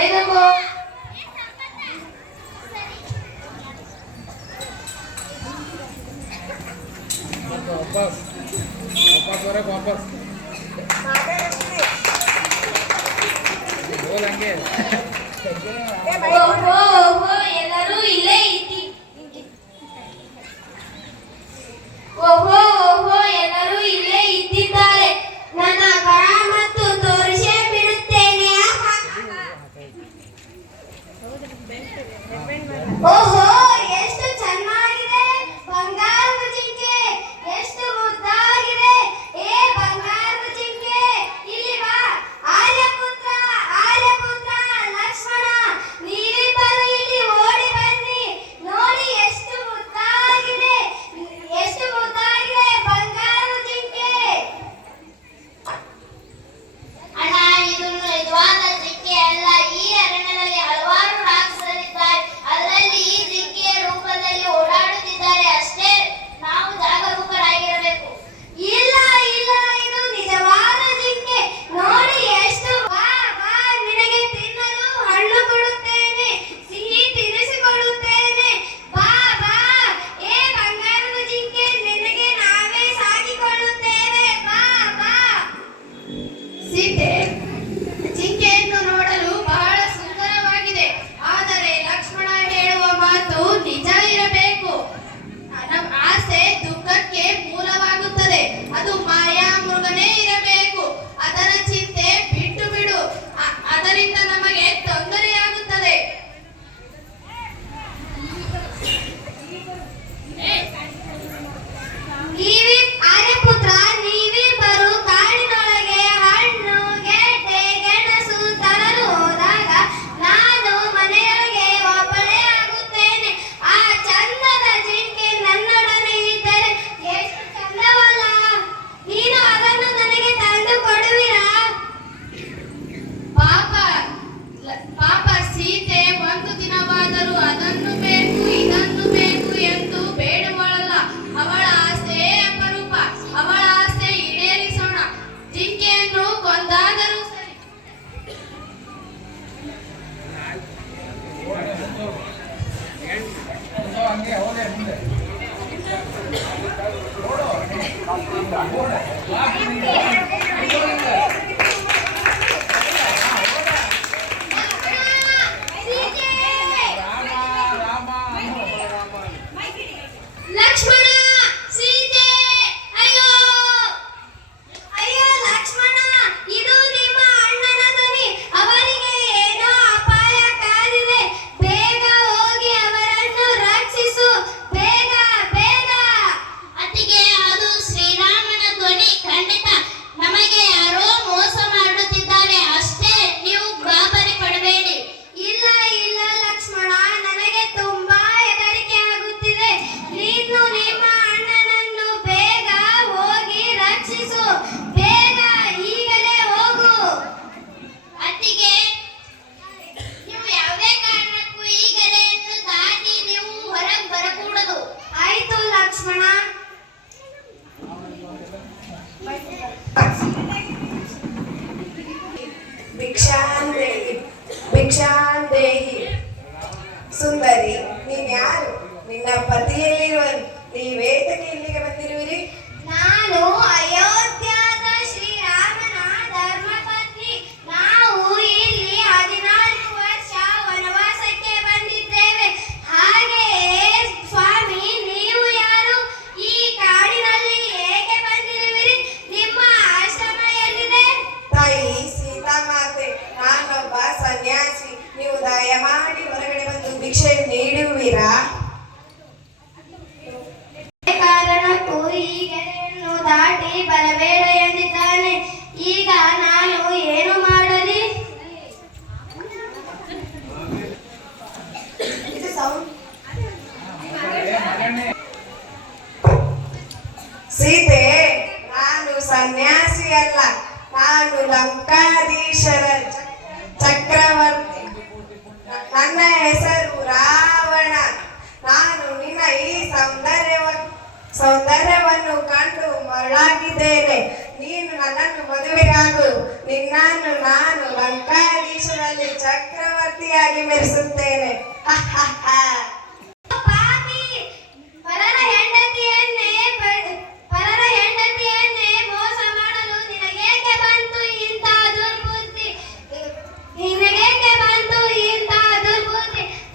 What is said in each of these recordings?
ಪಡೆದವು. ವಾಪಸ್ ಬರಕ್ ವಾಪಸ್ ಹೋದಂಗೆ. ಓಹೋ ಓಹೋ ಎಲ್ಲರೂ ಇಲ್ಲೇ ಇದ್ದಿ. ಓಹೋ ಓಹೋ ಎಲ್ಲರೂ ಇಲ್ಲೇ ಇದ್ದಿದ್ದಾರೆ. ನನ್ನ ಕರಾಮತ್ತು ತೋರಿಸೇ ಬಿಡುತ್ತೇನೆ. ಓಹೋ ಎಷ್ಟು ಚೆನ್ನಾಗಿದೆ ಬಂಗಾರದ ಜಿಂಕೆ, ಎಷ್ಟು ಮುದ್ದಾಗಿದೆ. ಏ ಬಂಗಾರದ ಜಿಂಕೆ ಇಲ್ಲಿ ಬಾ. ಆರ್ಯಪುತ್ರ ಆರ್ಯಪುತ್ರ ಲಕ್ಷ್ಮಣ ನೀವಿಬ್ಬರು ಇಲ್ಲಿ ಓಡಿ ಬನ್ನಿ. ನೋಡಿ ಎಷ್ಟು ಮುದ್ದಾಗಿದೆ, ಎಷ್ಟು ಮುದ್ದಾಗಿದೆ ಬಂಗಾರದ ಜಿಂಕೆ. ಅಣ್ಣ ಇದು ನಿಜವಾದ ಜಿಂಕೆ ಅಲ್ಲ. ಈ ಅರಣ್ಯದಲ್ಲಿ ಹಲವಾರು ರಾಕ್ಷಸರಿದ್ದಾರೆ. ಅದರಲ್ಲಿ ಈ ಜಿಂಕೆಯ ರೂಪದಲ್ಲಿ ಓಡಾಡುತ್ತಿದ್ದಾರೆ ಅಷ್ಟೇ. ನಾವು ಜಾಗರೂಕರಾಗಿರಬೇಕು. ಇಲ್ಲ ಇಲ್ಲ ಇದು ನಿಜವಾದ ಜಿಂಕೆ. ನೋಡಿ ಎಷ್ಟು. ಬಾ ಬಾ ನಿನಗೆ ತಿನ್ನಲು ಹಣ್ಣು ಕೊಡುತ್ತೇನೆ, ಸಿಹಿ ತಿನಿಸಿಕೊಡುತ್ತೇನೆ. ಬಾ ಬಾ. ಏ ಬಂಗಾರದ ಜಿಂಕೆ ನಿನಗೆ ನಾವೇ ಸಾಕಿಕೊಳ್ಳುತ್ತೇವೆ. ಬಾ ಬಾ. ಸೀತೆ ಜಿಂಕೆಯನ್ನು ನೋಡಲು ಬಹಳ ಸುಂದರವಾಗಿದೆ. ಆದರೆ ಲಕ್ಷ್ಮಣ ಹೇಳುವ ಮಾತು ನಿಜ ಇರಬೇಕು. ನಮ್ಮ ಆಸೆ ದುಃಖಕ್ಕೆ ಮೂಲವಾಗುತ್ತದೆ. ಅದು ಮಾಯಾ ಮೃಗನೇ ಇರಬೇಕು. ಅದರ ಚಿಂತೆ ಬಿಟ್ಟು ಬಿಡು. ಅದರಿಂದ ನಮಗೆ ತೊಂದರೆಯಾಗುತ್ತದೆ. ನೀವೇ ಆರ್ಯಪುತ್ರ ನೀವಿಬ್ಬರು ಕಾಡಿನೊಳಗೆ ಹಣ್ಣು ಗೆಡ್ಡೆ ಗೆಣಸು ತರಲು ಹೋದಾಗ ನಾನು ಮನೆಯೊಳಗೆ ಒಬ್ಬಳೇ ಆಗುತ್ತೇನೆ. ಆ ಚಂದದ ಜಿಂಕೆ ನನ್ನೊಡನೆ ಇದ್ದರೆ ಎಷ್ಟು ಚಂದವಲ್ಲ. ನೀನು ಅದನ್ನು ನನಗೆ ತಂದು ಕೊಡುವಿರಾ? ಪಾಪ ಪಾಪ ಸೀತೆ ಒಂದು ದಿನವಾದರೂ ಅದನ್ನು ಬೇಕು ಇದನ್ನು ಬೇಕು ಎಂದು ಬೇಡುವಳಲ್ಲ. ಅವಳ ಆಸೆ ಅಪರೂಪ. ಅವಳ ಆಸೆ ಈಡೇರಿಸೋಣ. ಜಿಂಕೆಯನ್ನು ಕೊಂದಾದರೂ ಸರಿ. ಹಂಗೆ ಹೋದೆ ಮುಂದೆ ಲಕ್ಷ್ಮಣ ಸೀತೆ ಅಯ್ಯೋ ಅಯ್ಯೋ ಲಕ್ಷ್ಮಣ ಇದು ನಿಮ್ಮ ಅಣ್ಣನ ಧ್ವನಿ. ಅವರಿಗೆ ಏನೋ ಅಪಾಯ ಕಾದಿದೆ. ಬೇಗ ಹೋಗಿ ಅವರನ್ನು ರಕ್ಷಿಸು. ಬೇಗ ಬೇಗ. ಅತ್ತಿಗೆ ಅದು ಶ್ರೀರಾಮನ ಧ್ವನಿ. ಖಂಡಿತ ನಮಗೆ ಯಾರೋ ಮೋಸ ಮಾಡುತ್ತಿದ್ದಾರೆ ಅಷ್ಟೇ. ನೀವು ಗಾಬರಿ ಪಡಬೇಡಿ. ಇಲ್ಲ ಇಲ್ಲ ಲಕ್ಷ್ಮಣ ನನಗೆ ತುಂಬಾ ಹೆದರಿಕೆ ಆಗುತ್ತಿದೆ. ನೀನು ನಿಮ್ಮ ಅಣ್ಣನನ್ನು ಬೇಗ ಹೋಗಿ ರಕ್ಷಿಸು. ಬೇಗ ಈಗಲೇ ಹೋಗು. ಅತ್ತಿಗೆ ನೀವು ಯಾವುದೇ ಕಾರಣಕ್ಕೂ ಈ ಗೆರೆಯನ್ನು ದಾಟಿ ನೀವು ಹೊರಗೆ ಬರಕೂಡದು. ಆಯ್ತು ಲಕ್ಷ್ಮಣ. ಭಿಕ್ಷಾಂದೇಹಿ ಭಿಕ್ಷಾಂದೇಹಿ. ಸುಂದರಿ ನೀನ್ಯಾರು? ನಿನ್ನ ಪತಿಯಲ್ಲಿರುವರು. ನೀವೇತಕ್ಕೆ ಇಲ್ಲಿಗೆ ಬಂದಿರುವಿರಿ? ನಾನು ಅಯೋಧ್ಯದ ಶ್ರೀರಾಮನ ಧರ್ಮಪತ್ನಿ. ನಾವು ಇಲ್ಲಿ 14 ವರ್ಷ ವನವಾಸಕ್ಕೆ ಬಂದಿದ್ದೇವೆ. ಹಾಗೆಯೇ ಸ್ವಾಮಿ ನೀವು ಯಾರು? ಈ ಕಾಡಿನಲ್ಲಿ ಹೇಗೆ ಬಂದಿರುವಿರಿ? ನಿಮ್ಮ ಆಶ್ರಮ ಎಲ್ಲಿದೆ? ತಾಯಿ ಸೀತಾಮಾತೆ, ನಾನೊಬ್ಬ ಸನ್ಯಾಸಿ. ನೀವು ದಯಮಾಡಿ ಹೊರಗಡೆ ಬಂದು ಭಿಕ್ಷೆ ನೀಡುವಿರಾ? ಕಾರಣಕ್ಕೂ ಈ ಗೆರೆಯನ್ನು ದಾಟಿ ಬರಬೇಡ ಎಂದಿದ್ದಾನೆ. ಈಗ ನಾನು ಏನು ಮಾಡಲಿ? ಇದು ಸೌಂಡ್. ಸೀತೆ, ನಾನು ಸನ್ಯಾಸಿ ಅಲ್ಲ. ನಾನು ಲಂಕಾಧೀಶರ ಚಕ್ರವರ್ತಿ. ನನ್ನ ಹೆಸರು ರಾವಣ. ನಾನು ನಿನ್ನ ಈ ಸೌಂದರ್ಯವನ್ನು ಕಂಡು ಮರಳಾಗಿದ್ದೇನೆ. ನೀನು ನನ್ನನ್ನು ಮದುವೆಯಾಗು. ನಿನ್ನನ್ನು ನಾನು ಲಂಕಾಧೀಶರಲ್ಲಿ ಚಕ್ರವರ್ತಿಯಾಗಿ ಮೆರೆಸುತ್ತೇನೆ. ಪಾಪಿ, ಪರರ ಹೆಂಡತಿಯನ್ನೇ ಮೋಸ ಮಾಡಲು ನಿನಗೇಕೆ ಬಂತು ಇಂಥ ದುರ್ಬುದ್ಧಿ?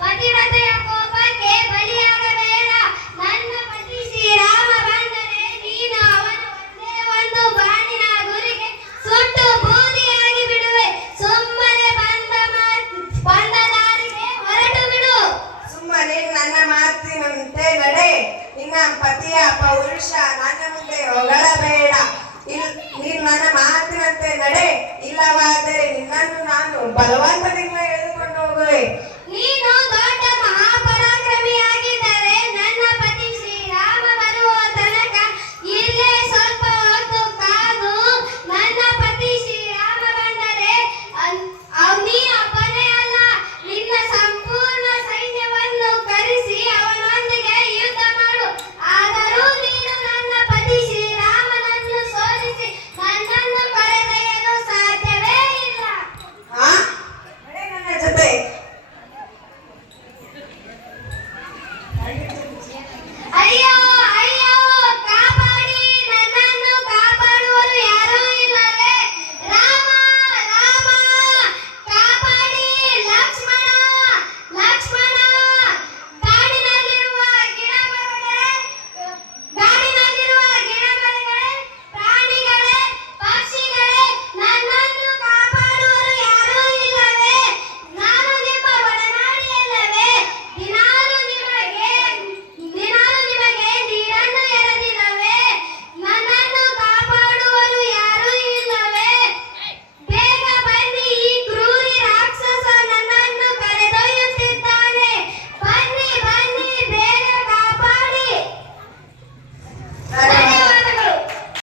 ಪತಿವ್ರತೆಯ ಕೋಪಕ್ಕೆ ಬಲಿಯಾಗಬೇಡ. ನನ್ನ ಪತಿ ಶ್ರೀರಾಮ ಬಂದರೆ ನೀನು ಅವನು ಒಂದೇ ಒಂದು ಬಾಣಿನ ಗುರಿಗೆ ಸುಟ್ಟು ಬೂದಿಯಾಗಿ ಬಿಡುವೆ. ಸುಮ್ಮನೆ ಬಂದ ದಾರಿಗೆ ಹೊರಟು ಬಿಡು. ಸುಮ್ಮನೆ ನನ್ನ ಮಾತಿನಂತೆ ನಡೆ. ನಿನ್ನ ಪತಿಯ ಪೌರುಷ ನನ್ನ ಮುಂದೆ ಹೊಗಳಬೇಡ. ನೀನು ನನ್ನ ಮಾತಿನಂತೆ ನಡೆ, ಇಲ್ಲವಾದರೆ ನಿನ್ನನ್ನು ನಾನು ಬಲವಂತದಿಂದ